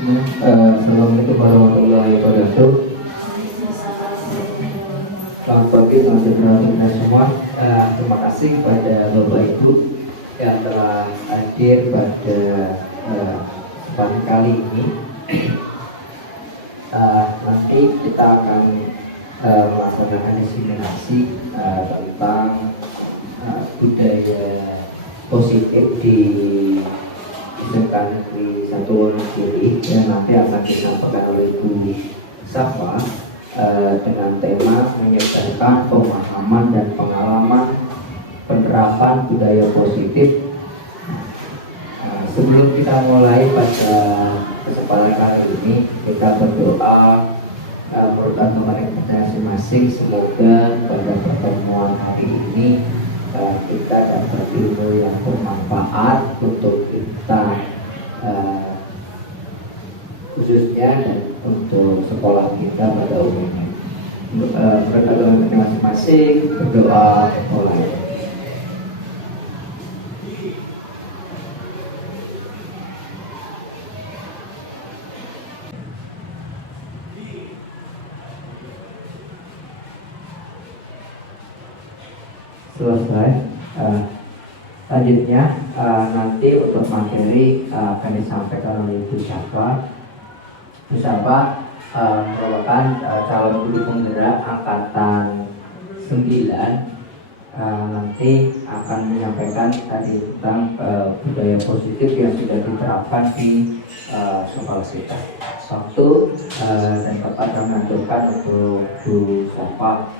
Assalamualaikum warahmatullahi wabarakatuh. Selamat pagi teman-teman kita semua. Terima kasih kepada Bapak Ibu yang telah hadir pada kesempatan kali ini. Nanti kita akan melaksanakan diseminasi tentang budaya positif di SMK Negeri 1 Wonogiri yang nanti akan disampaikan oleh Bu Safa dengan tema menyebarkan pemahaman dan pengalaman penerapan budaya positif. Sebelum kita mulai pada kesempatan kali ini, kita berdoa merupakan kemarin kita masing-masing. Semoga pada pertemuan hari ini kita dapat ilmu yang bermanfaat untuk kita khususnya dan untuk sekolah kita pada umumnya. Berdoa masing-masing, berdoa mulai. Selesai. Selanjutnya nanti untuk materi akan disampaikan oleh Ibu Syafa. Ibu Syafa merupakan calon guru penggerak angkatan 9. Nanti akan menyampaikan tadi tentang budaya positif yang sudah diterapkan di sekolah kita. Waktu dan tempat kami menentukan untuk Bu Syafa.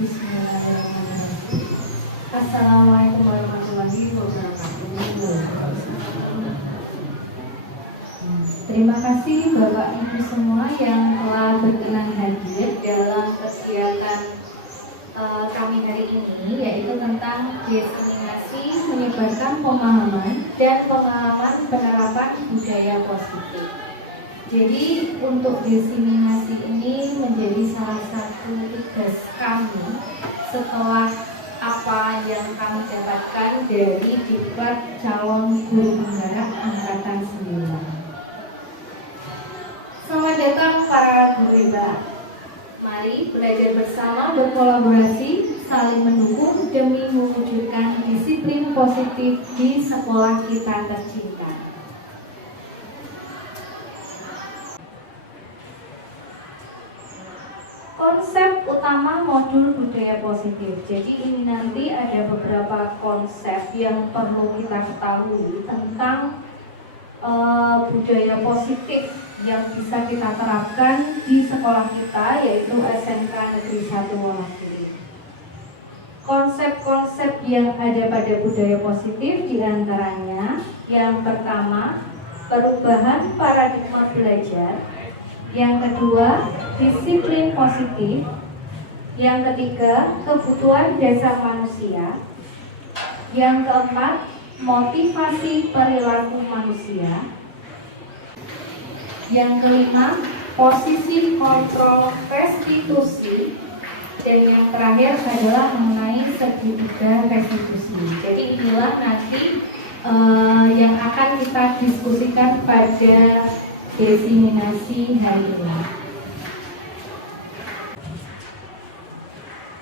Bismillahirrahmanirrahim. Assalamualaikum warahmatullahi wabarakatuh. Terima kasih Bapak Ibu semua yang telah berkenan hadir dalam kegiatan kami hari ini, yaitu tentang diseminasi menyebarkan pemahaman dan pengalaman penerapan budaya positif. Jadi untuk diseminasi ini menjadi salah satu tugas kami setelah apa yang kami dapatkan dari diklat calon guru penggerak angkatan 9. Selamat datang para guru hebat. Mari belajar bersama, berkolaborasi, saling mendukung demi mewujudkan disiplin positif di sekolah kita tercinta. Konsep utama modul budaya positif. Jadi ini nanti ada beberapa konsep yang perlu kita ketahui tentang budaya positif yang bisa kita terapkan di sekolah kita, yaitu SMK Negeri 1 Wonogiri. Konsep-konsep yang ada pada budaya positif diantaranya yang pertama, perubahan paradigma belajar. Yang kedua, disiplin positif. Yang ketiga, kebutuhan dasar manusia. Yang keempat, motivasi perilaku manusia. Yang kelima, posisi kontrol restitusi. Dan yang terakhir adalah mengenai segitiga restitusi. Jadi inilah nanti yang akan kita diskusikan pada diseminasi hari ini.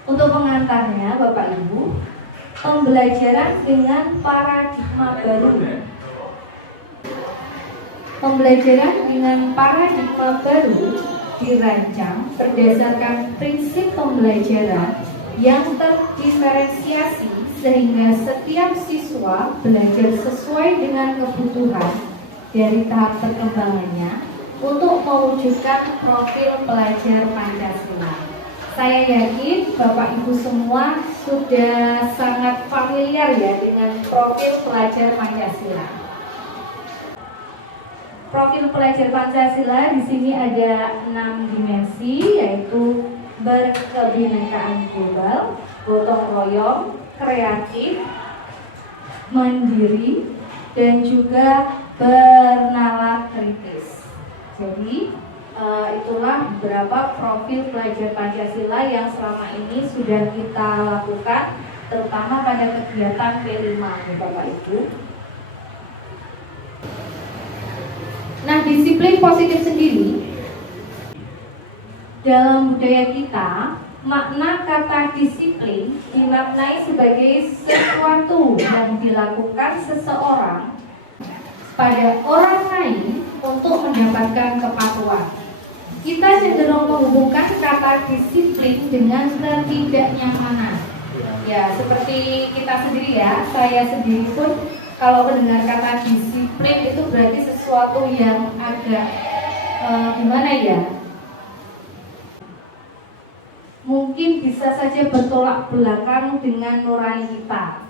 Untuk pengantarnya, Bapak Ibu, pembelajaran dengan paradigma baru. Pembelajaran dengan paradigma baru dirancang berdasarkan prinsip pembelajaran yang terdiferensiasi sehingga setiap siswa belajar sesuai dengan kebutuhan dari tahap perkembangannya untuk mewujudkan profil pelajar Pancasila. Saya yakin Bapak Ibu semua sudah sangat familiar ya dengan profil pelajar Pancasila. Profil pelajar Pancasila di sini ada 6 dimensi, yaitu berkebinekaan global, gotong royong, kreatif, mandiri, dan juga bernalar kritis. Jadi itulah beberapa profil pelajar Pancasila yang selama ini sudah kita lakukan, terutama pada kegiatan P5 Bapak Ibu. Nah, disiplin positif sendiri dalam budaya kita, makna kata disiplin dimaknai sebagai sesuatu yang dilakukan seseorang pada orang lain untuk mendapatkan kepatuhan. Kita cenderung menghubungkan kata disiplin dengan ketidaknyamanan. Ya, seperti kita sendiri ya, saya sendiri pun kalau mendengar kata disiplin itu berarti sesuatu yang agak gimana ya? Mungkin bisa saja bertolak belakang dengan nurani kita.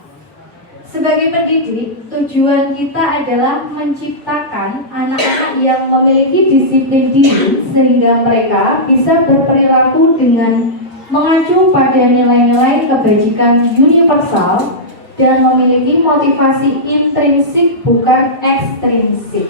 Sebagai pendidik, tujuan kita adalah menciptakan anak-anak yang memiliki disiplin diri sehingga mereka bisa berperilaku dengan mengacu pada nilai-nilai kebajikan universal dan memiliki motivasi intrinsik bukan ekstrinsik.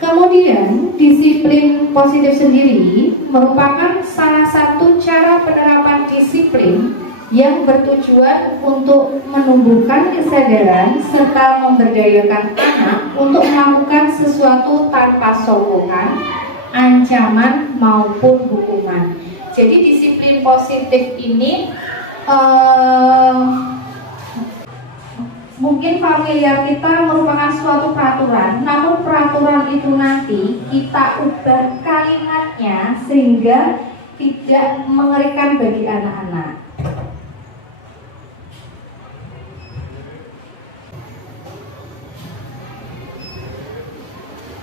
Kemudian, disiplin positif sendiri merupakan salah satu cara penerapan disiplin yang bertujuan untuk menumbuhkan kesadaran serta memberdayakan anak untuk melakukan sesuatu tanpa sokongan, ancaman maupun hukuman. Jadi disiplin positif ini mungkin familiar kita merupakan suatu peraturan, namun peraturan itu nanti kita ubah kalimatnya sehingga tidak mengerikan bagi anak-anak.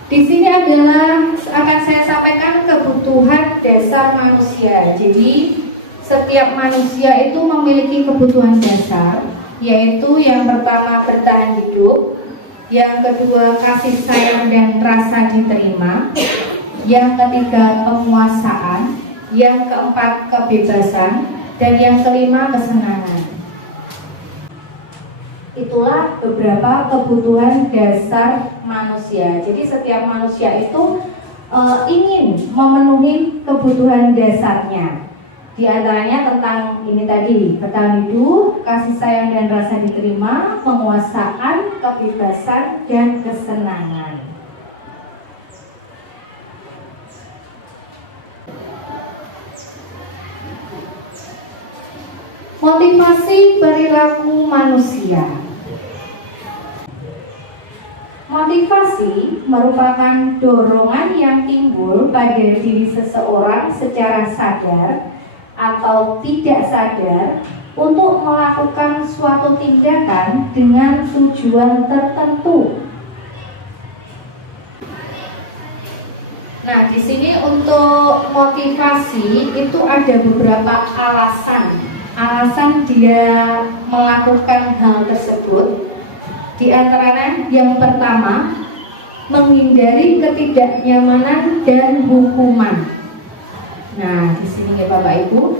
Di sini adalah akan saya sampaikan kebutuhan dasar manusia. Jadi setiap manusia itu memiliki kebutuhan dasar, yaitu yang pertama bertahan hidup, yang kedua kasih sayang dan rasa diterima, yang ketiga penguasaan, yang keempat kebebasan, dan yang kelima kesenangan. Itulah beberapa kebutuhan dasar manusia. Jadi setiap manusia itu ingin memenuhi kebutuhan dasarnya. Di antaranya tentang ini tadi, bertahan hidup, kasih sayang dan rasa diterima, penguasaan, kebebasan, dan kesenangan. Motivasi perilaku manusia. Motivasi merupakan dorongan yang timbul pada diri seseorang secara sadar atau tidak sadar untuk melakukan suatu tindakan dengan tujuan tertentu. Nah, di sini untuk motivasi itu ada beberapa alasan dia melakukan hal tersebut. Di antaranya yang pertama, menghindari ketidaknyamanan dan hukuman. Nah, di sini ya Bapak Ibu,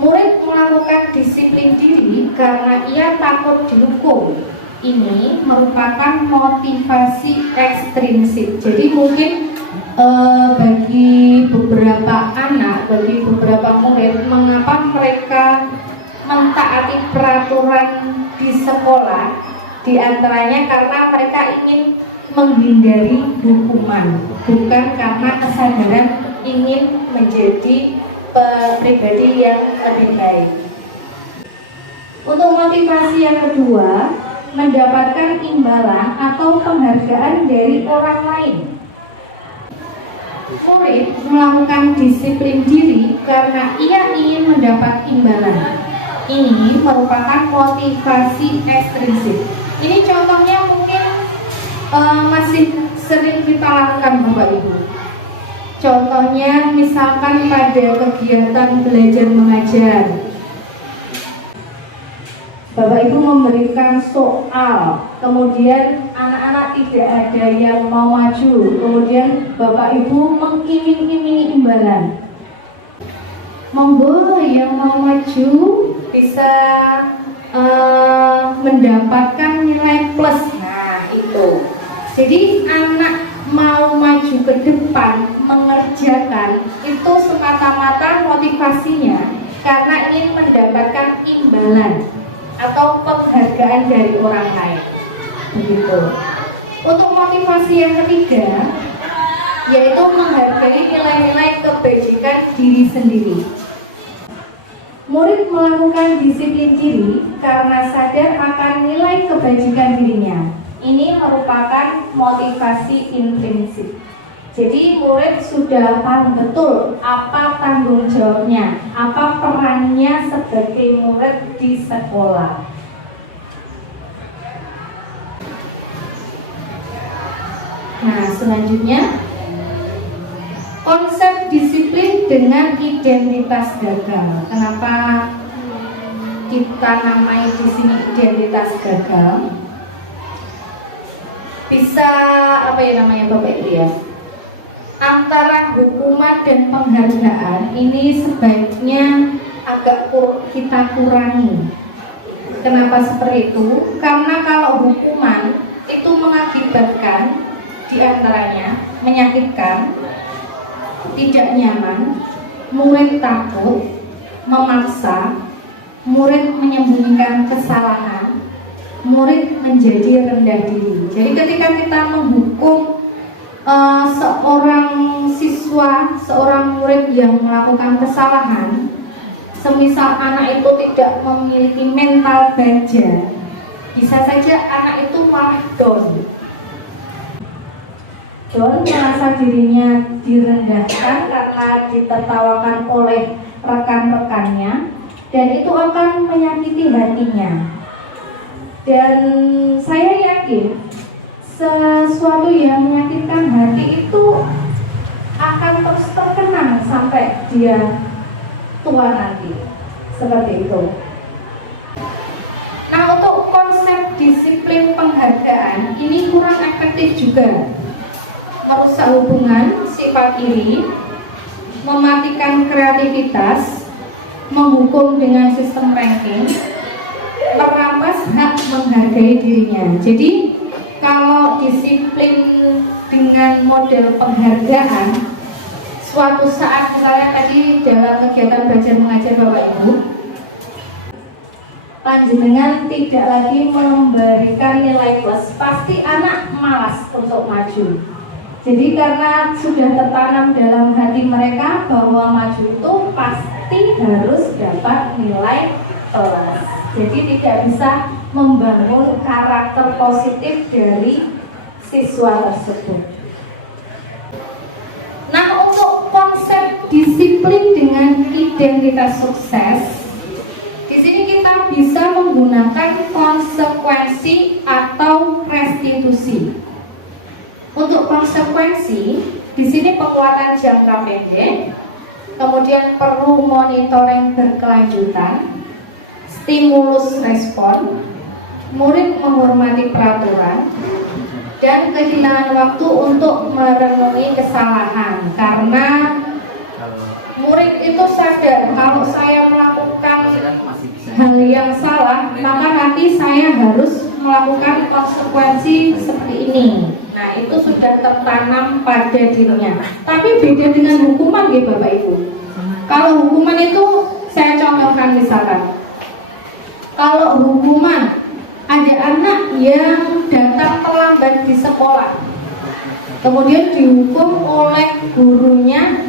murid melakukan disiplin diri karena ia takut dihukum. Ini merupakan motivasi ekstrinsik. Jadi mungkin bagi beberapa anak, bagi beberapa murid, mengapa mereka mentaati peraturan di sekolah? Di antaranya karena mereka ingin menghindari hukuman, bukan karena kesadaran ingin menjadi pribadi yang lebih baik. Untuk motivasi yang kedua, mendapatkan imbalan atau penghargaan dari orang lain. Murid melakukan disiplin diri karena ia ingin mendapat imbalan. Ini merupakan motivasi ekstrinsik. Ini contohnya mungkin masih sering kita lakukan Bapak Ibu. Contohnya misalkan pada kegiatan belajar mengajar, Bapak Ibu memberikan soal, kemudian anak-anak tidak ada yang mau maju, kemudian Bapak Ibu mengiming-imingi imbalan. Monggo yang mau maju bisa mendapatkan nilai plus. Nah itu, Jadi anak mau maju ke depan mengerjakan itu semata-mata motivasinya karena ingin mendapatkan imbalan atau penghargaan dari orang lain. Begitu. Untuk motivasi yang ketiga, yaitu menghargai nilai-nilai kebajikan diri sendiri. Murid melakukan disiplin diri karena sadar akan nilai kebajikan dirinya. Ini merupakan motivasi intrinsik. Jadi murid sudah paham betul apa tanggung jawabnya, apa perannya sebagai murid di sekolah. Nah, selanjutnya konsep disiplin dengan identitas gagal. Kenapa kita namai di sini identitas gagal? Bisa apa ya namanya Bapak Ibu ya? Antara hukuman dan penghargaan ini sebaiknya agak kita kurangi. Kenapa seperti itu? Karena kalau hukuman itu mengakibatkan diantaranya menyakitkan, tidak nyaman, murid takut, memaksa, murid menyembunyikan kesalahan, murid menjadi rendah diri. Jadi ketika kita menghukum seorang siswa, seorang murid yang melakukan kesalahan, semisal anak itu tidak memiliki mental baja, bisa saja anak itu malah down, merasa dirinya direndahkan karena ditertawakan oleh rekan-rekannya, dan itu akan menyakiti hatinya. Dan saya yakin sesuatu yang menyakitkan hati itu akan terus terkenang sampai dia tua nanti. Seperti itu. Nah, untuk konsep disiplin penghargaan ini kurang efektif juga. Merusak hubungan sifat iri, mematikan kreativitas, menghukum dengan sistem ranking, merampas hak menghargai dirinya. Jadi kalau disiplin dengan model penghargaan, suatu saat misalnya tadi dalam kegiatan belajar mengajar Bapak Ibu, panjenengan tidak lagi memberikan nilai plus, pasti anak malas untuk maju. Jadi karena sudah tertanam dalam hati mereka bahwa maju itu pasti harus dapat nilai plus. Jadi tidak bisa membangun karakter positif dari siswa tersebut. Nah, untuk konsep disiplin dengan identitas sukses, di sini kita bisa menggunakan konsekuensi atau restitusi. Untuk konsekuensi, di sini penguatan jangka pendek, kemudian perlu monitoring berkelanjutan, stimulus respon, murid menghormati peraturan, dan kehilangan waktu untuk merenungi kesalahan. Karena murid itu sadar kalau saya melakukan hal yang salah, maka nanti saya harus melakukan konsekuensi seperti ini. Nah, itu sudah tertanam pada dirinya. Tapi beda dengan hukuman ya Bapak Ibu. Kalau hukuman itu saya contohkan misalkan, kalau hukuman ada anak yang datang terlambat di sekolah, kemudian dihukum oleh gurunya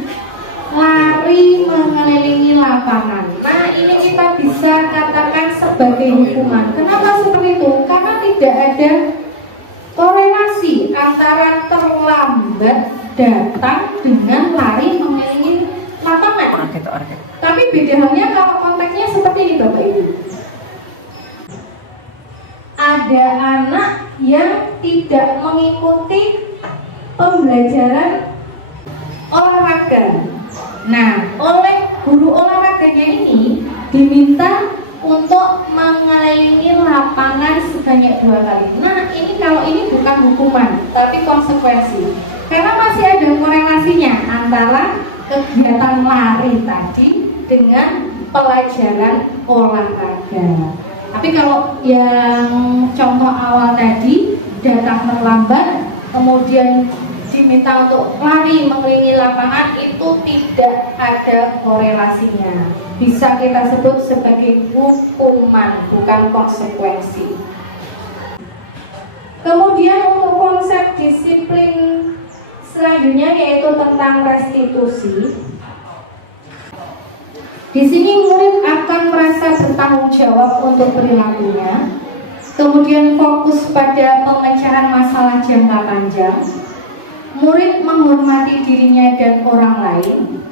lari mengelilingi lapangan. Nah, ini kita bisa katakan sebagai hukuman. Kenapa seperti itu? Karena tidak ada korelasi antara terlambat datang dengan lari mengelilingi lapangan. Tapi beda halnya kalau konteksnya seperti ini Bapak Ibu. Ada anak yang tidak mengikuti pembelajaran olahraga. Nah, oleh guru olahraganya ini diminta untuk mengelilingi lapangan sebanyak 2 kali. Nah, ini kalau ini bukan hukuman, tapi konsekuensi. Karena masih ada korelasinya antara kegiatan lari tadi dengan pelajaran olahraga. Tapi kalau yang contoh awal tadi datang terlambat, kemudian diminta untuk lari mengelilingi lapangan, itu tidak ada korelasinya. Bisa kita sebut sebagai hukuman, bukan konsekuensi. Kemudian untuk konsep disiplin selanjutnya yaitu tentang restitusi. Di sini murid akan merasa bertanggung jawab untuk perilakunya, kemudian fokus pada pemecahan masalah jangka panjang. Murid menghormati dirinya dan orang lain.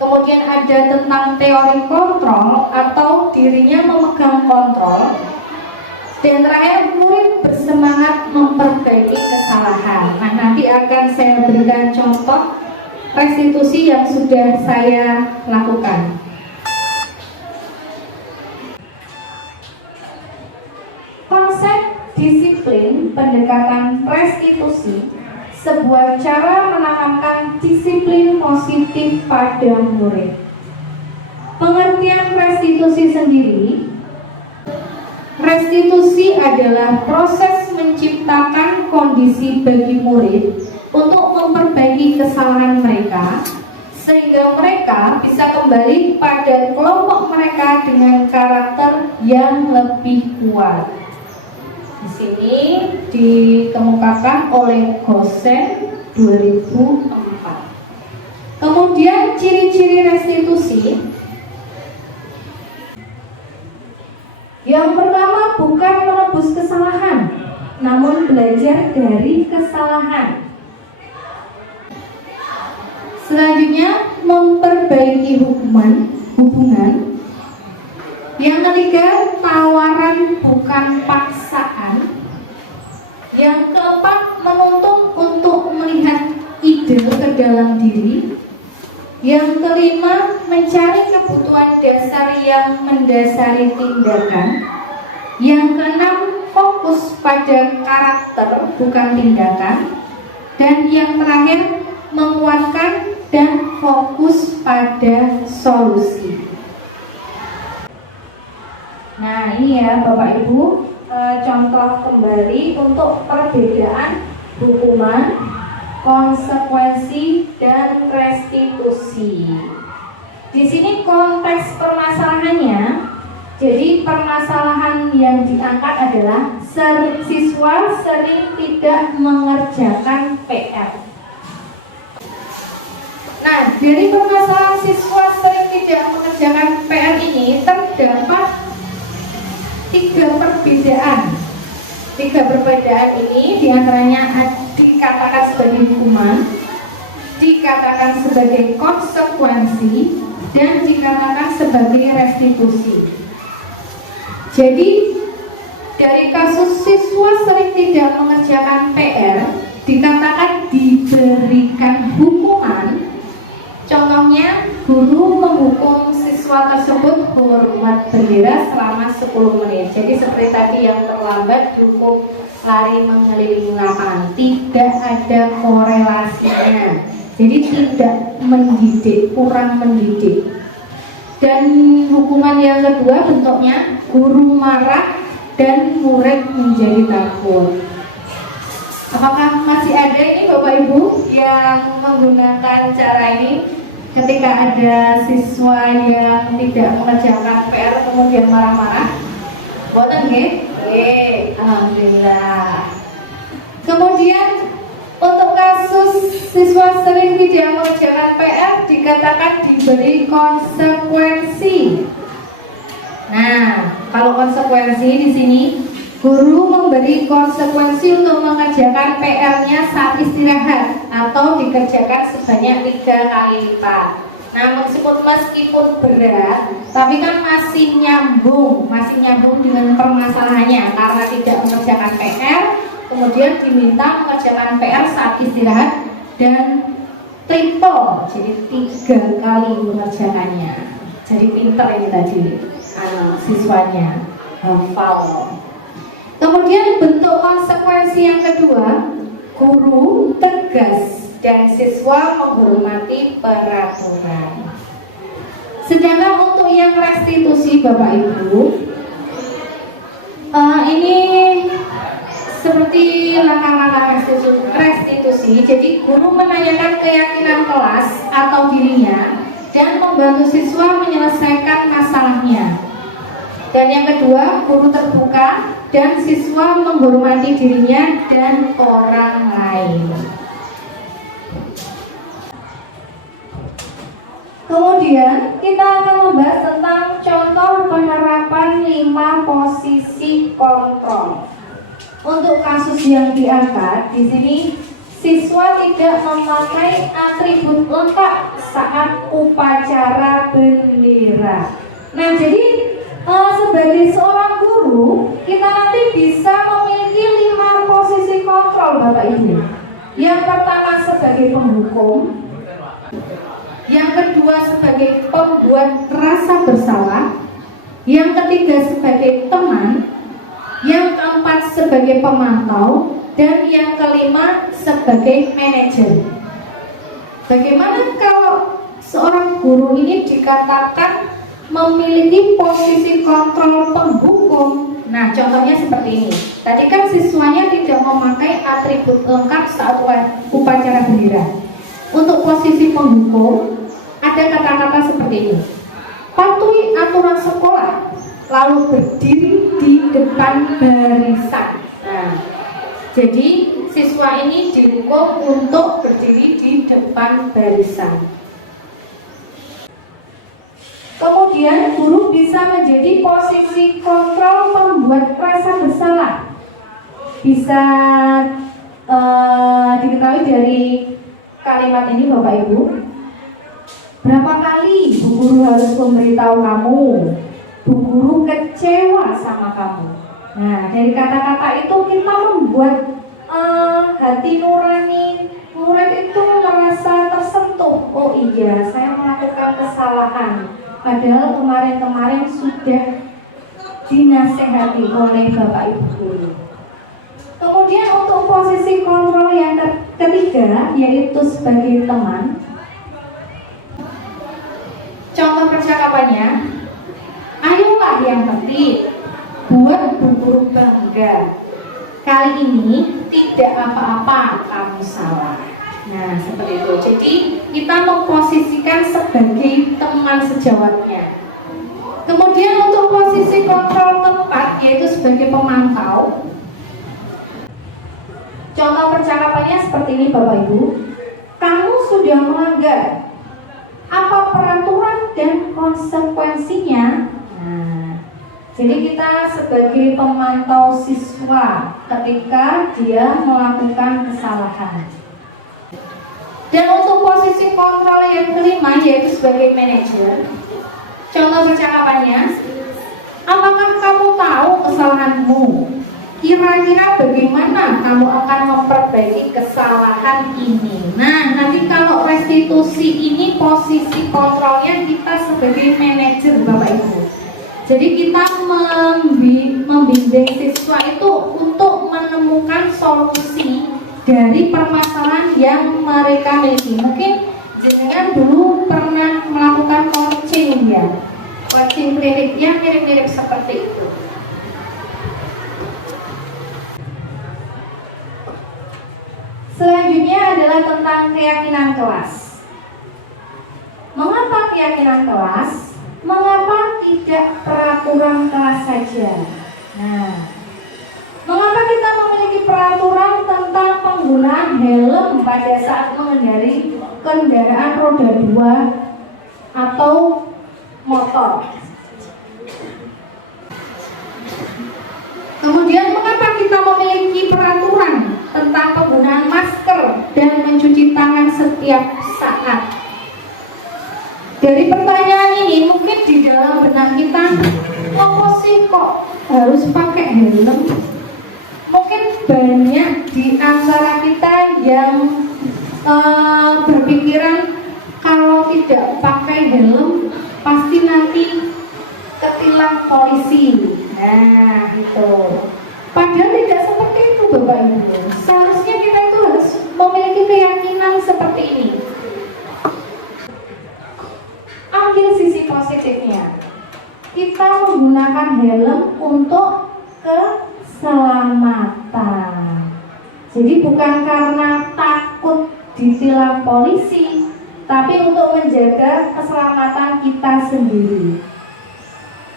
Kemudian ada tentang teori kontrol atau dirinya memegang kontrol. Dan terakhir, murid bersemangat memperbaiki kesalahan. Nah, nanti akan saya berikan contoh restitusi yang sudah saya lakukan. Konsep disiplin pendekatan restitusi, sebuah cara menanamkan disiplin positif pada murid. Pengertian restitusi sendiri, restitusi adalah proses menciptakan kondisi bagi murid untuk memperbaiki kesalahan mereka, sehingga mereka bisa kembali pada kelompok mereka dengan karakter yang lebih kuat. Di sini dikemukakan oleh Gosen 2004. Kemudian ciri-ciri restitusi. Yang pertama, bukan menebus kesalahan, namun belajar dari kesalahan. Selanjutnya, memperbaiki hubungan. Yang ketiga, tawaran bukan paksaan. Yang keempat, menuntut untuk melihat ide ke dalam diri. Yang kelima, mencari kebutuhan dasar yang mendasari tindakan. Yang keenam, fokus pada karakter bukan tindakan. Dan yang terakhir, menguatkan dan fokus pada solusi. Nah, ini ya Bapak Ibu, contoh kembali untuk perbedaan hukuman, konsekuensi, dan restitusi. Di sini konteks permasalahannya, jadi permasalahan yang diangkat adalah siswa sering tidak mengerjakan PR. Nah, dari permasalahan siswa sering tidak mengerjakan PR ini terdapat tiga perbedaan ini diantaranya dikatakan sebagai hukuman, dikatakan sebagai konsekuensi, dan dikatakan sebagai restitusi. Jadi dari kasus siswa sering tidak mengerjakan PR dikatakan diberikan hukuman. Contohnya, guru menghukum siswa tersebut hormat bendera selama 10 menit. Jadi seperti tadi yang terlambat dihukum lari mengelilingi lapangan. Tidak ada korelasinya. Jadi tidak mendidik, kurang mendidik. Dan hukuman yang kedua bentuknya guru marah dan murid menjadi takut. Apakah masih ada ini Bapak Ibu yang menggunakan cara ini? Ketika ada siswa yang tidak mengerjakan PR kemudian marah-marah, boten nggih? Nggih, alhamdulillah. Kemudian untuk kasus siswa sering tidak mengerjakan PR dikatakan diberi konsekuensi. Nah, kalau konsekuensi di sini guru memberi konsekuensi untuk mengerjakan PR-nya saat istirahat atau dikerjakan sebanyak 3 kali lipat. Nah, meskipun berat, tapi kan masih nyambung dengan permasalahannya karena tidak mengerjakan PR, kemudian diminta mengerjakan PR saat istirahat dan triple, jadi 3 kali mengerjakannya. Jadi pinter ini tadi siswanya, hafal. Kemudian bentuk konsekuensi yang kedua, guru tegas dan siswa menghormati peraturan. Sedangkan untuk yang restitusi Bapak Ibu, ini seperti langkah-langkah restitusi restitusi. Jadi guru menanyakan keyakinan kelas atau dirinya dan membantu siswa menyelesaikan masalahnya. Dan yang kedua, guru terbuka dan siswa menghormati dirinya dan orang lain. Kemudian kita akan membahas tentang contoh penerapan 5 posisi kontrol. Untuk kasus yang diangkat di sini, siswa tidak memakai atribut lengkap saat upacara bendera. Nah, jadi sebagai seorang guru, kita nanti bisa memiliki 5 posisi kontrol, Bapak Ibu. Yang pertama sebagai penghukum, yang kedua sebagai pembuat rasa bersalah, yang ketiga sebagai teman, yang keempat sebagai pemantau, dan yang kelima sebagai manajer. Bagaimana kalau seorang guru ini dikatakan memiliki posisi kontrol penghukum? Nah, contohnya seperti ini. Tadi kan siswanya tidak memakai atribut lengkap saat upacara bendera. Untuk posisi penghukum, ada kata-kata seperti ini: patuhi aturan sekolah, lalu berdiri di depan barisan. Nah, jadi siswa ini dihukum untuk berdiri di depan barisan. Kemudian guru bisa menjadi posisi kontrol pembuat rasa bersalah. Bisa diketahui dari kalimat ini, Bapak Ibu. Berapa kali Bu Guru harus memberitahu kamu, Bu Guru kecewa sama kamu. Nah, dari kata-kata itu kita membuat hati nurani murid itu merasa tersentuh. Oh iya, saya melakukan kesalahan. Padahal kemarin-kemarin sudah dinasehati oleh Bapak Ibu Guru. Kemudian untuk posisi kontrol yang ketiga, yaitu sebagai teman. Contoh percakapannya, ayolah yang tertib, buat Bu Guru bangga. Kali ini tidak apa-apa kamu salah. Nah, seperti itu. Jadi kita memposisikan sebagai teman sejawatnya. Kemudian untuk posisi kontrol keempat, yaitu sebagai pemantau. Contoh percakapannya seperti ini, Bapak Ibu. Kamu sudah melanggar. Apa peraturan dan konsekuensinya? Nah, jadi kita sebagai pemantau siswa ketika dia melakukan kesalahan. Dan untuk posisi kontrol yang kelima, yaitu sebagai manajer. Contoh percakapannya, apakah kamu tahu kesalahanmu? Kira-kira bagaimana kamu akan memperbaiki kesalahan ini? Nah, nanti kalau restitusi ini posisi kontrolnya kita sebagai manajer, Bapak Ibu. Jadi kita membimbing siswa itu untuk menemukan solusi dari permasalahan yang mereka miliki. Mungkin jenengan dulu pernah melakukan coaching ya, coaching kliniknya mirip-mirip seperti itu. Selanjutnya adalah tentang keyakinan kelas. Mengapa keyakinan kelas? Mengapa tidak peraturan kelas saja? Nah, mengapa kita memiliki peraturan tentang penggunaan helm pada saat mengendarai kendaraan roda 2 atau motor? Kemudian mengapa kita memiliki peraturan tentang penggunaan masker dan mencuci tangan setiap saat? Dari pertanyaan ini mungkin di dalam benak kita, apa sih kok harus pakai helm? Mungkin banyak di antara kita yang berpikiran kalau tidak pakai helm pasti nanti ketilang polisi. Nah, itu. Padahal tidak seperti itu, Bapak Ibu. Seharusnya kita itu harus memiliki keyakinan seperti ini. Ambil sisi positifnya. Kita menggunakan helm untuk keselamatan. Jadi bukan karena takut ditilang polisi, tapi untuk menjaga keselamatan kita sendiri.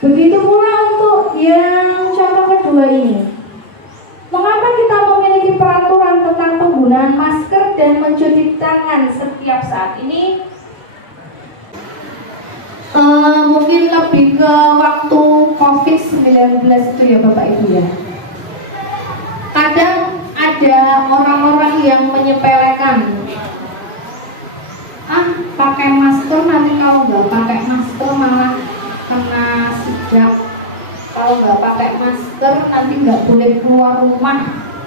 Begitu pula untuk yang contoh kedua ini. Mengapa kita memiliki peraturan tentang penggunaan masker dan mencuci tangan setiap saat ini? Mungkin lebih ke waktu COVID-19 itu ya Bapak Ibu ya. Kadang ada orang-orang yang menyepelekan, pakai masker, nanti kalau nggak pakai masker malah kena sidak, kalau nggak pakai masker nanti nggak boleh keluar rumah,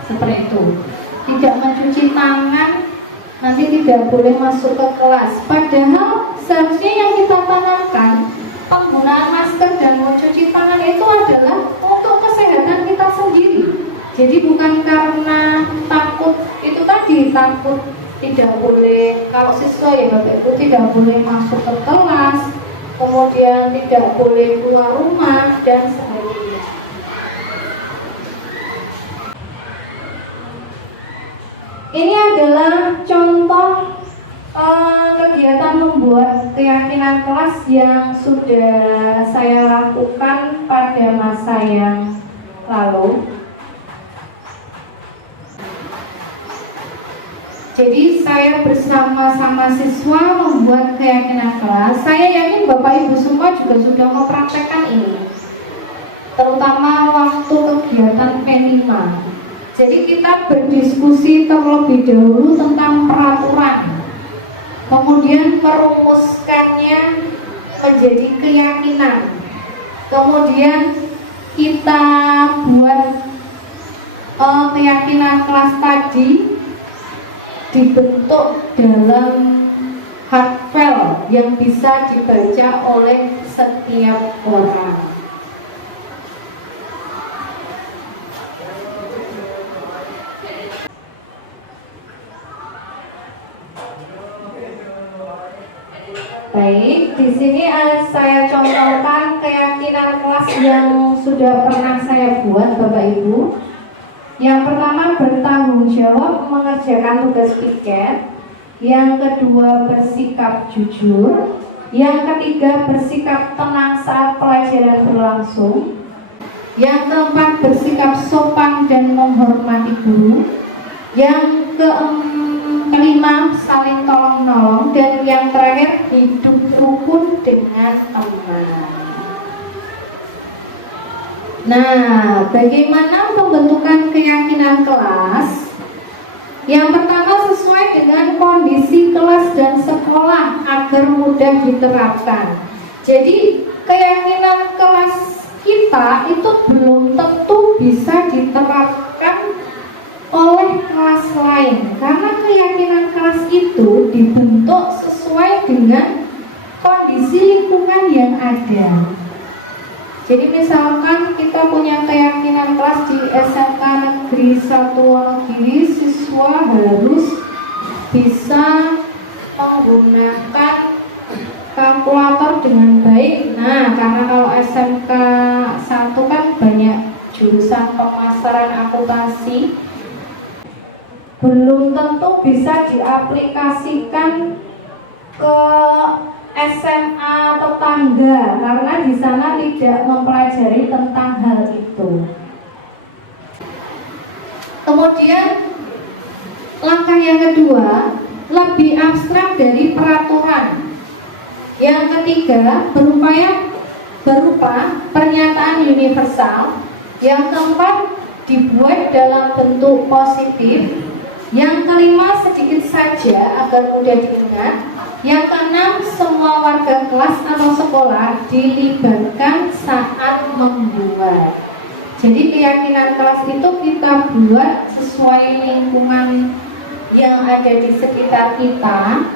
seperti itu. Tidak mencuci tangan, nanti tidak boleh masuk ke kelas. Padahal seharusnya yang kita tanamkan penggunaan masker dan mencuci tangan itu adalah untuk kesehatan kita sendiri. Jadi bukan karena takut, itu tadi takut tidak boleh, kalau siswa ya Bapak Ibu tidak boleh masuk ke kelas, kemudian tidak boleh keluar rumah dan sebagainya. Ini adalah contoh kegiatan membuat keyakinan kelas yang sudah saya lakukan pada masa yang lalu. Jadi saya bersama-sama siswa membuat keyakinan kelas. Saya yakin Bapak Ibu semua juga sudah mempraktekkan ini, terutama waktu kegiatan P5. Jadi kita berdiskusi terlebih dahulu tentang peraturan, kemudian merumuskannya menjadi keyakinan, kemudian kita buat keyakinan kelas tadi dibentuk dalam hardfile yang bisa dibaca oleh setiap orang. Baik, di sini saya contohkan keyakinan kelas yang sudah pernah saya buat Bapak Ibu. Yang pertama, bertanggung jawab mengerjakan tugas piket. Yang kedua, bersikap jujur. Yang ketiga, bersikap tenang saat pelajaran berlangsung. Yang keempat, bersikap sopan dan menghormati guru. Yang kelima, saling tolong-menolong. Dan yang terakhir, hidup rukun dengan teman. Nah, bagaimana pembentukan keyakinan kelas? Yang pertama, sesuai dengan kondisi kelas dan sekolah agar mudah diterapkan. Jadi, keyakinan kelas kita itu belum tentu bisa diterapkan oleh kelas lain, karena keyakinan kelas itu dibentuk sesuai dengan kondisi lingkungan yang ada. Jadi misalkan kita punya keyakinan kelas di SMK Negeri 1 Wonogiri, siswa harus bisa menggunakan kalkulator dengan baik. Nah, karena kalau SMK 1 kan banyak jurusan pemasaran akuntansi, belum tentu bisa diaplikasikan ke SMA tetangga karena di sana tidak mempelajari tentang hal itu. Kemudian langkah yang kedua, lebih abstrak dari peraturan. Yang ketiga, berupa pernyataan universal. Yang keempat, dibuat dalam bentuk positif. Yang kelima, sedikit saja agar mudah diingat. Yang keenam, semua warga kelas atau sekolah dilibatkan saat membuat. Jadi keyakinan kelas itu kita buat sesuai lingkungan yang ada di sekitar kita,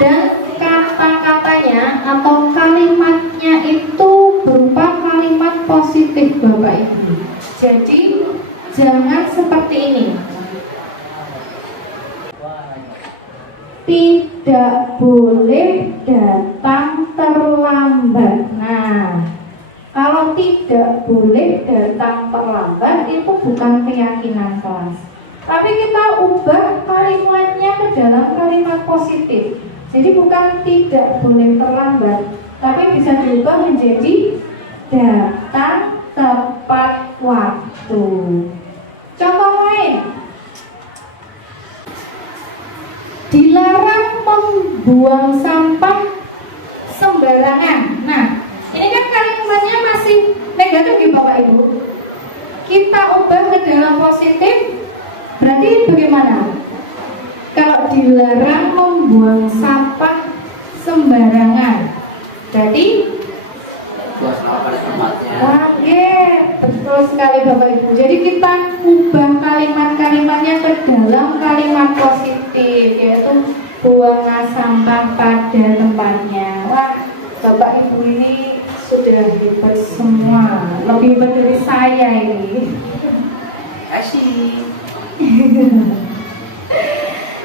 dan kata-katanya atau kalimatnya itu berupa kalimat positif Bapak Ibu. Jadi jangan seperti ini. Tidak boleh datang terlambat. Nah, kalau tidak boleh datang terlambat itu bukan keyakinan kelas. Tapi kita ubah kalimatnya ke dalam kalimat positif. Jadi bukan tidak boleh terlambat, tapi bisa diubah menjadi datang tepat waktu. Contoh lain, dilarang membuang sampah sembarangan. Nah, ini kan kalimatnya masih negatif di Bapak Ibu. Kita ubah ke dalam positif, berarti bagaimana? Kalau dilarang membuang sampah sembarangan, jadi Buang pada tempatnya. oke, betul sekali Bapak Ibu. Jadi kita ubah kalimat-kalimatnya ke dalam kalimat positif, yaitu buanglah sampah pada tempatnya. Wah, Bapak Ibu ini sudah hebat semua, lebih hebat dari saya ini. Kasih.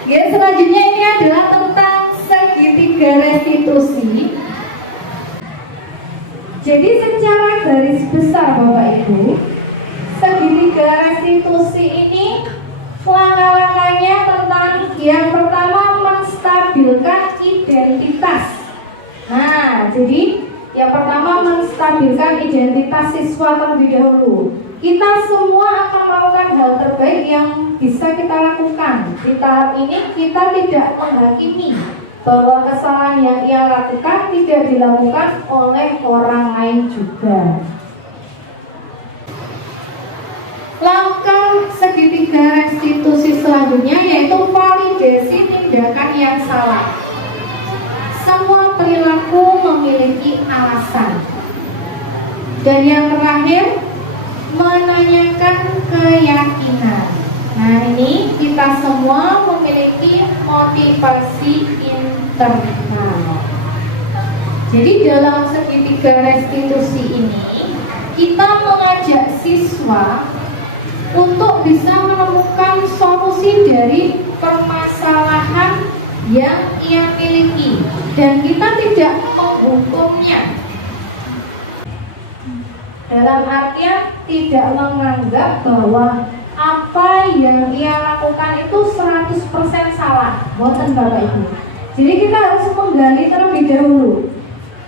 Ya, selanjutnya ini adalah tentang segitiga restitusi. Jadi secara garis besar Bapak Ibu, segitiga restitusi ini langkah-langkahnya tentang yang pertama menstabilkan identitas. Nah, jadi yang pertama menstabilkan identitas siswa terlebih dahulu. Kita semua akan melakukan hal terbaik yang bisa kita lakukan. Di tahap ini kita tidak menghakimi bahwa kesalahan yang ia lakukan tidak dilakukan oleh orang lain juga. Langkah segitiga restitusi selanjutnya yaitu validasi tindakan yang salah. Semua perilaku memiliki alasan. Dan yang terakhir, menanyakan keyakinan. Nah, ini kita semua memiliki motivasi internal. Jadi dalam segitiga restitusi ini kita mengajak siswa untuk bisa menemukan solusi dari permasalahan yang ia miliki, dan kita tidak menghukumnya. Dalam artian tidak menganggap bahwa apa yang ia lakukan itu 100% salah. Boten Bapak Ibu. Jadi kita harus menggali terlebih dahulu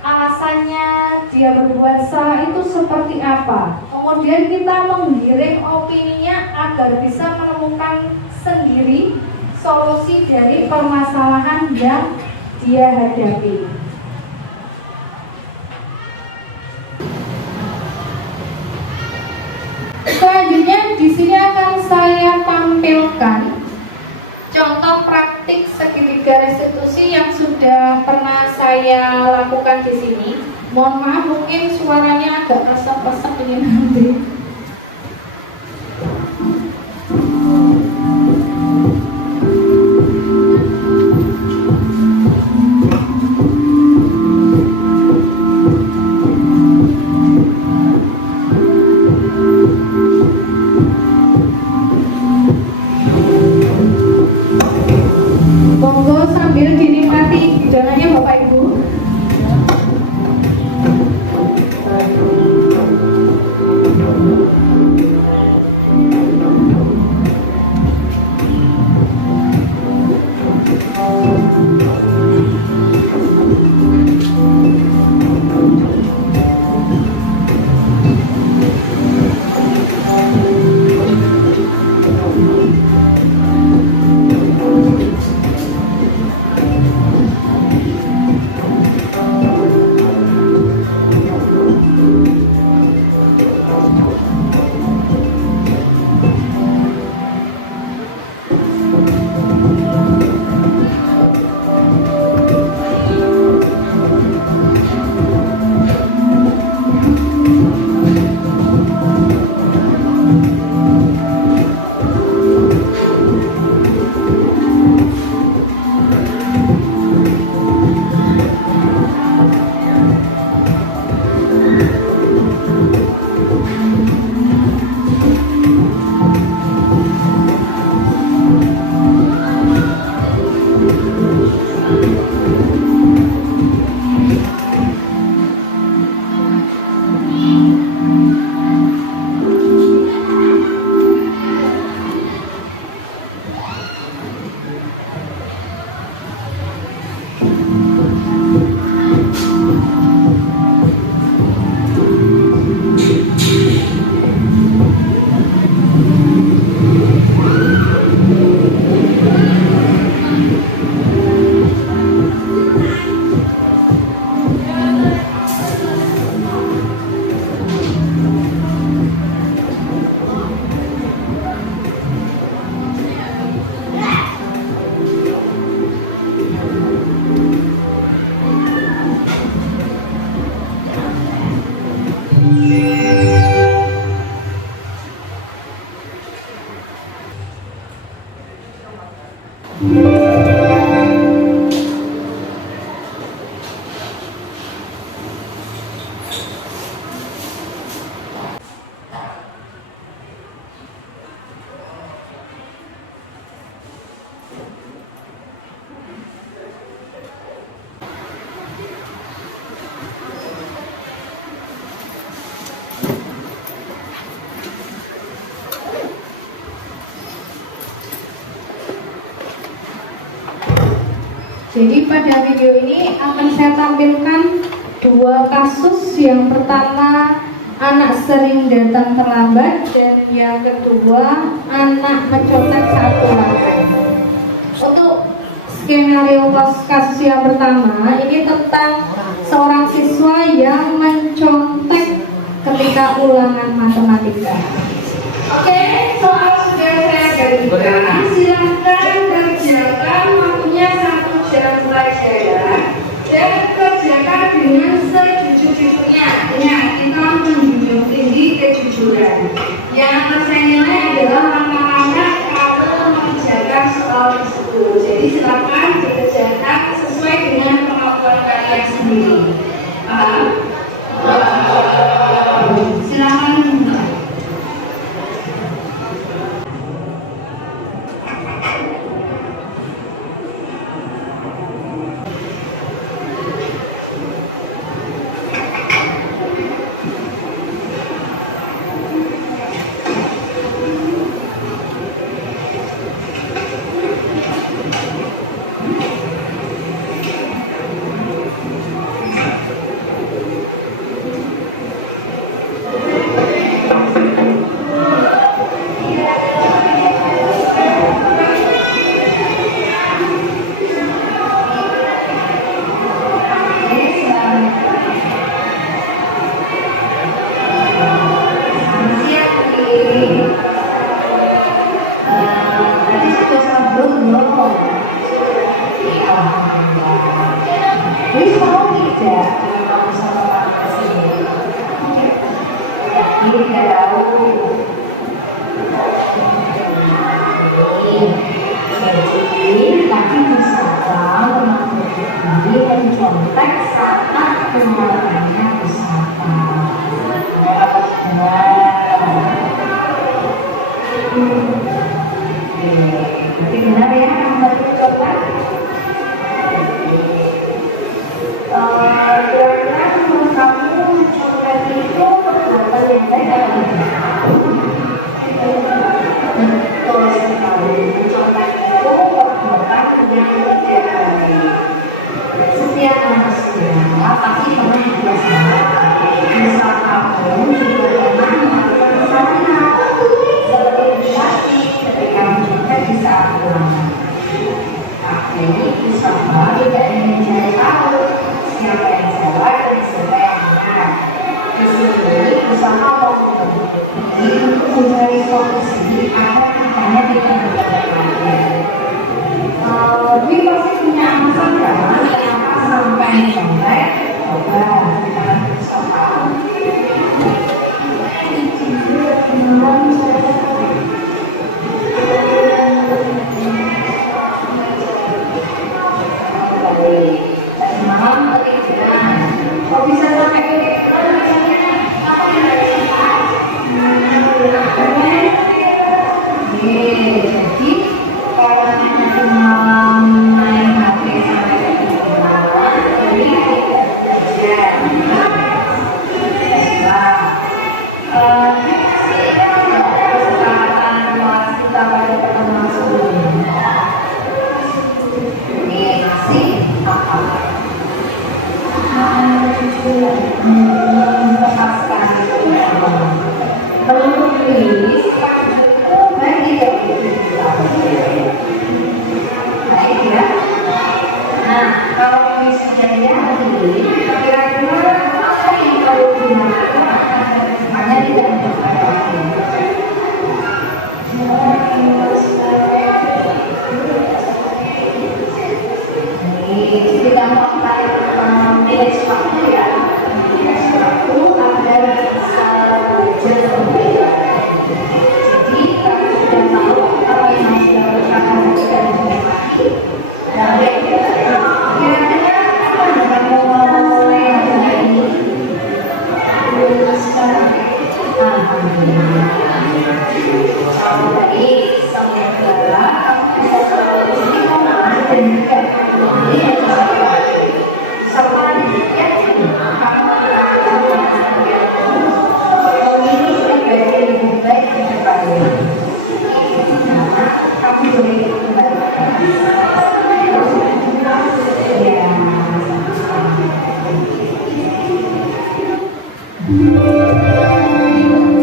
alasannya dia berbuat salah itu seperti apa. Kemudian kita menggiring opininya agar bisa menemukan sendiri solusi dari permasalahan yang dia hadapi. Selanjutnya di sini akan saya tampilkan contoh praktik segitiga restitusi yang sudah pernah saya lakukan di sini. Mohon maaf mungkin suaranya agak resep-resep ini nanti. Monggo sambil dinikmati hidangannya Bapak Ibu. Jadi pada video ini akan saya tampilkan dua kasus. Yang pertama, anak sering datang terlambat, dan yang kedua, anak mencontek saat ulangan. Untuk skenario kasus yang pertama, ini tentang seorang siswa yang mencontek ketika ulangan matematika. Oke, soal sudah saya gariskan. Silakan kerjakan waktunya 1 jam pelajaran dan kerjakan dengan sejujur-jujurnya. Ingat, kita menjunjung tinggi kejujuran. Yang akan saya nilai adalah langkah-langkah kalau mengerjakan soal tersebut. Jadi silakan dikerjakan sesuai dengan kemampuan kalian sendiri. Paham? Silakan memulai. Kira-kira apa yang perlu dilakukan agar kedepannya tidak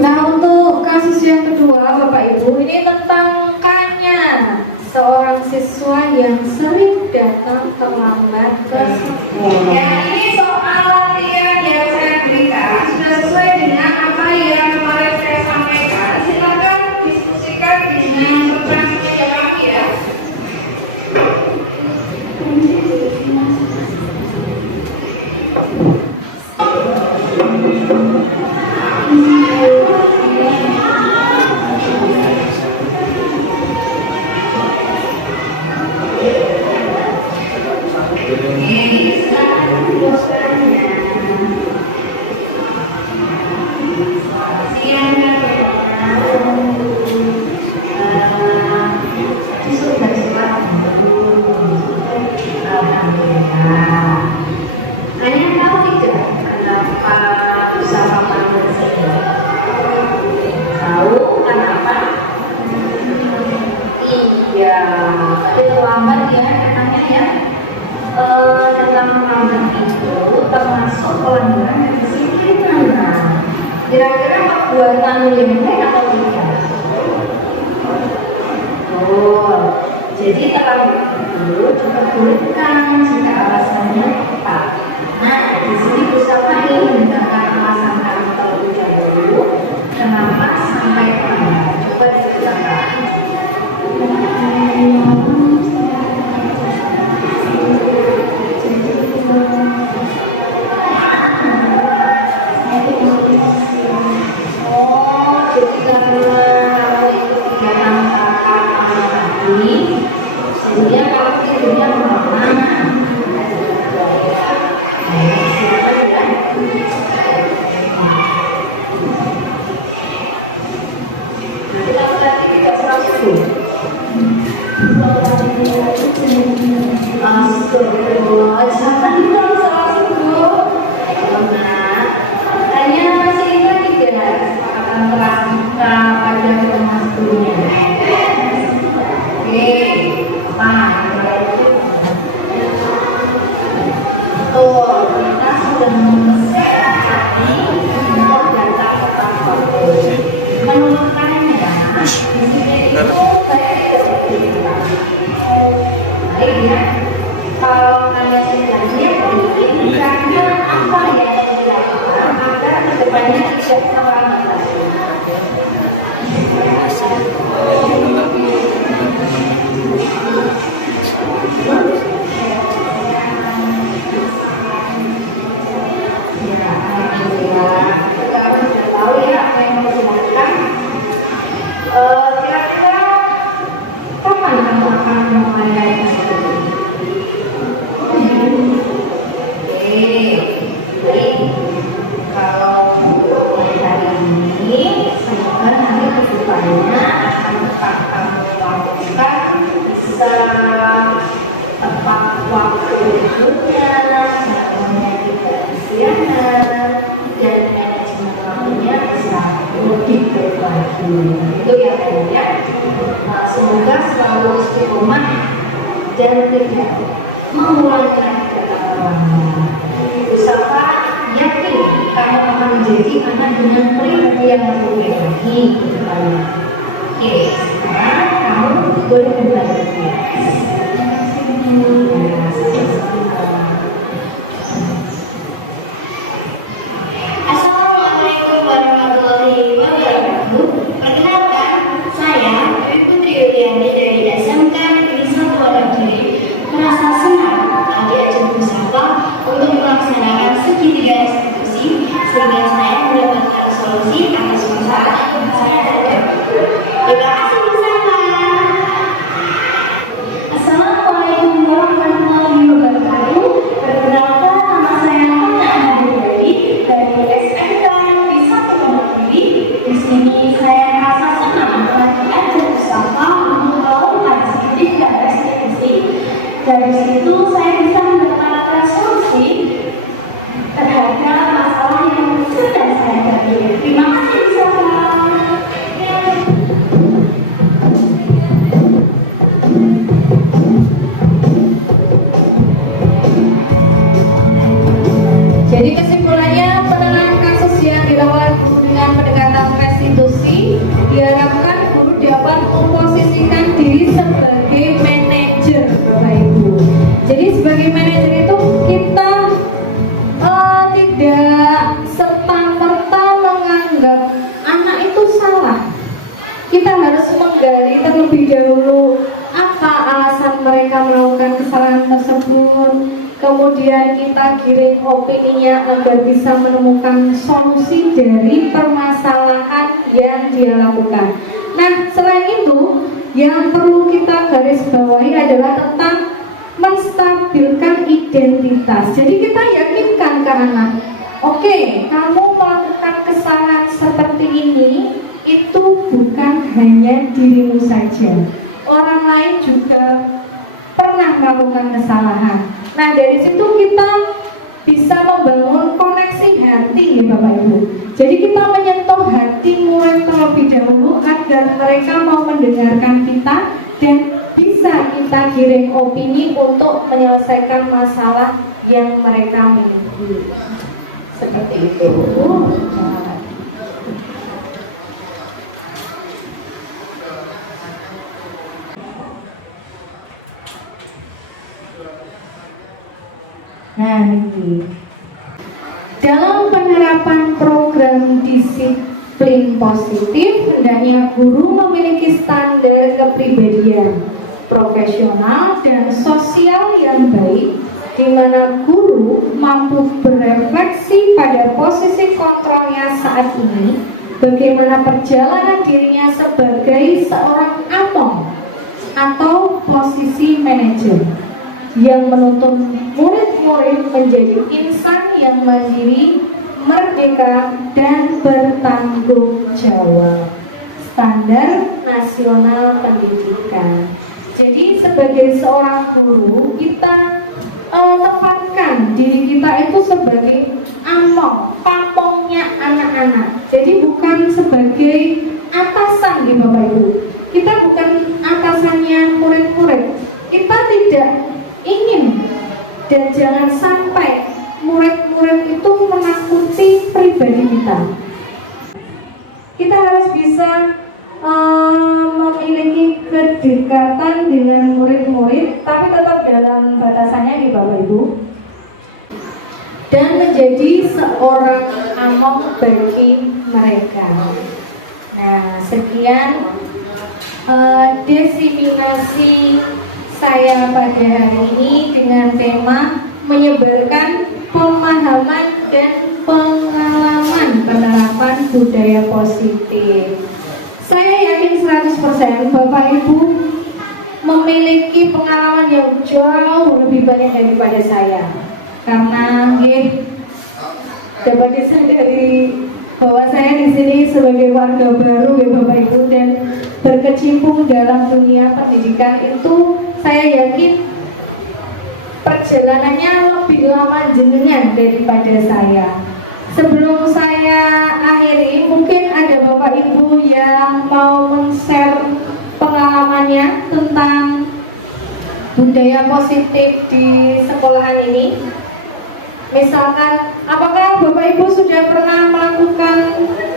Nah, untuk kasus yang kedua, Bapak Ibu, ini tentang Kanya, seorang siswa yang sering datang terlambat ke sekolah. Ya, ini soal latihan yang saya berikan sudah sesuai dengan apa yang kemarin saya sampaikan. Silakan diskusikan dengan rekan kerja kami ya. Kalian tahu tidak kenapa usaha panas ini? Tahu kenapa? Iya, ada terlambat ya, katanya ya. Dalam terlambat itu termasuk pelanggaran kedisiplinan. Kira-kira perbuatan limit atau tidak? Oh, jadi terlambat itu diperbolehkan jika alasannya tepat. Nah, di sini usaha ini mendengarkan alasan kami terlebih dahulu. Kenapa sampai terlambat? Coba diceritakan. Oh, jadi karena itu kegiatan tadi, sehingga kalau tidurnya lama. Kalau kalian sudah lihat ini karena apa yang dilakukan agar kedepannya tidak terlambat. Ya, alhamdulillah. Sekarang sudah tahu ya apa yang harus dilakukan. Kira-kira kapan kamu akan memulai kalau hari ini semoga nanti kedepannya akan tetap kamu lakukan bisa tepat waktu tidurnya, semuanya tidak kesiangan dan manajemen waktunya bisa lebih baik lagi. Itu ya kayaknya. Nah, semoga selalu istiqomah dan tidak mengulangi lagi kata-kata. Usaha yakin kamu akan menjadi anak dengan pribadi yang lebih baik lagi ke depannya. Oke, sekarang kamu boleh kembali. Assalamualaikum warahmatullahi wabarakatuh. Perkenalkan, saya Dwi Putri Yuliani dari SMK Negeri 1 Wadaduri merasa senang diajak bersama untuk melaksanakan segitiga institusi sehingga saya mendapatkan solusi atas masalah yang saya hadapi. Terima kasih bersama. Assalamualaikum warahmatullahi wabarakatuh. Perkenalkan, nama saya Hana Hadi dari SMK Negeri 1 Wadaduri. Di sini saya merasa senang telah diajak bersama untuk melakukan segitiga institusi. Dari situ saya bisa mendapatkan solusi terhadap masalah yang sedang saya hadapi. Terima kasih bersama. Jadi kesimpulannya penanganan kasus yang dilakukan kemudian kita giring opininya agar bisa menemukan solusi dari permasalahan yang dia lakukan. Nah, selain itu, yang perlu kita garis bawahi adalah tentang menstabilkan identitas. Jadi kita yakinkan ke anak, oke, kamu melakukan kesalahan seperti ini, itu bukan hanya dirimu saja. Orang lain juga pernah melakukan kesalahan. Nah, dari situ kita bisa membangun koneksi hati ya Bapak Ibu. Jadi kita menyentuh hati murid terlebih dahulu agar mereka mau mendengarkan kita dan bisa kita giring opini untuk menyelesaikan masalah yang mereka miliki. Seperti itu. Nah, ini dalam penerapan program disiplin positif, hendaknya guru memiliki standar kepribadian profesional dan sosial yang baik, di mana guru mampu berefleksi pada posisi kontrolnya saat ini, bagaimana perjalanan dirinya sebagai seorang among atau posisi manajer yang menuntun murid-murid menjadi insan yang mandiri, merdeka, dan bertanggung jawab. Standar nasional pendidikan. Jadi sebagai seorang guru, kita tempatkan diri kita itu sebagai among, pamongnya anak-anak. Jadi bukan sebagai atasan di Bapak Ibu. Kita bukan atasannya murid-murid. Kita tidak ingin dan jangan sampai murid-murid itu menakuti pribadi kita. Kita harus bisa memiliki kedekatan dengan murid-murid, tapi tetap dalam batasannya di Bapak Ibu, dan menjadi seorang among bagi mereka. Nah, sekian diseminasi saya pada hari ini dengan tema menyebarkan pemahaman dan pengalaman penerapan budaya positif. Saya yakin 100% Bapak Ibu memiliki pengalaman yang jauh lebih banyak daripada saya, karena dapat disadari bahwa saya di sini sebagai warga baru ya Bapak Ibu, dan berkecimpung dalam dunia pendidikan itu saya yakin perjalanannya lebih lama jenengan daripada saya. Sebelum saya akhiri, mungkin ada Bapak Ibu yang mau men-share pengalamannya tentang budaya positif di sekolahan ini. Misalkan, apakah Bapak Ibu sudah pernah melakukan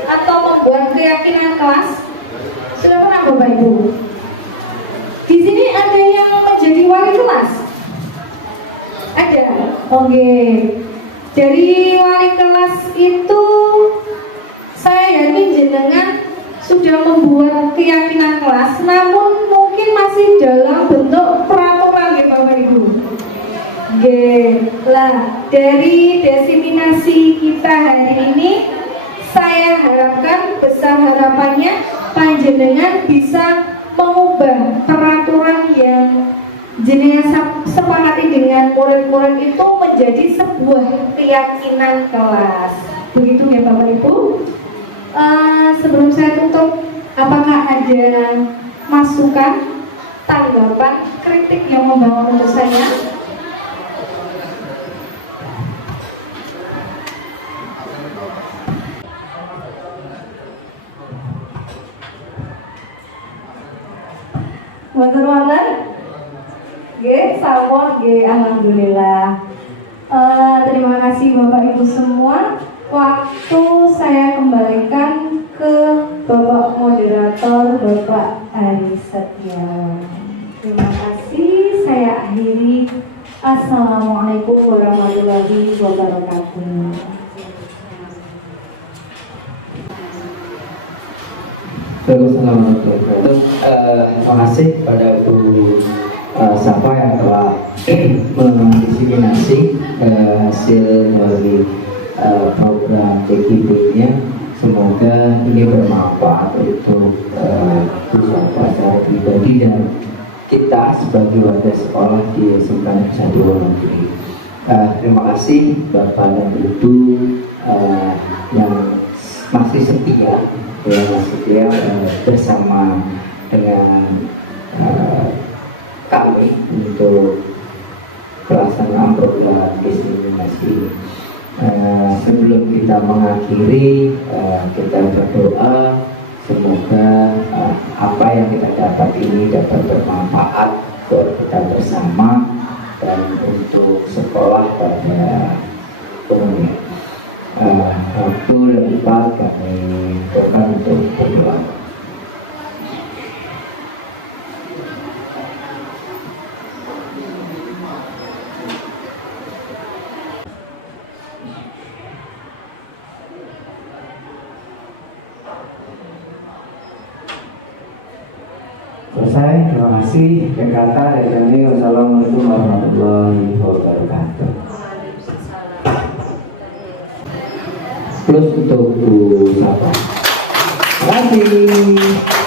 atau membuat keyakinan kelas? Sudah pernah Bapak Ibu? Di sini ada yang menjadi wali kelas? Ada? Oke. Dari wali kelas itu saya yakin jenengan sudah membuat keyakinan kelas, namun mungkin masih dalam bentuk peraturan ya Bapak Ibu. Oke. Lah, dari diseminasi kita hari ini, saya harapkan, besar harapannya panjenengan bisa mengubah peraturan yang jenengan sepakati dengan murid-murid itu menjadi sebuah keyakinan kelas. Begitu ya Bapak Ibu. Sebelum saya tutup, apakah ada masukan, tanggapan, kritik yang membangun untuk saya? Wonten-wonten? Nggih, sampun nggih, alhamdulillah. Terima kasih Bapak Ibu semua. Waktu saya kembalikan ke Bapak moderator, Bapak Ari Setia. Terima kasih. Saya akhiri. Assalamualaikum warahmatullahi wabarakatuh. Terima kasih kepada Bu Safa yang telah mendiseminasi hasil dari program TKB-nya. Semoga ini bermanfaat untuk saya pribadi dan kita sebagai warga sekolah di SMK Negeri 1 Wonogiri. Terima kasih Bapak dan Ibu yang masih setia, bersama dengan kami untuk pelaksanaan program diseminasi ini. Sebelum kita mengakhiri, kita berdoa semoga apa yang kita dapat ini dapat bermanfaat buat kita bersama dan untuk sekolah pada umumnya. Waktu dan tempat kami doakan untuk berdoa. Selesai, terima kasih. Kata dari kami, wassalamualaikum warahmatullahi wabarakatuh. Plus untuk Bu Sapa. Terima kasih.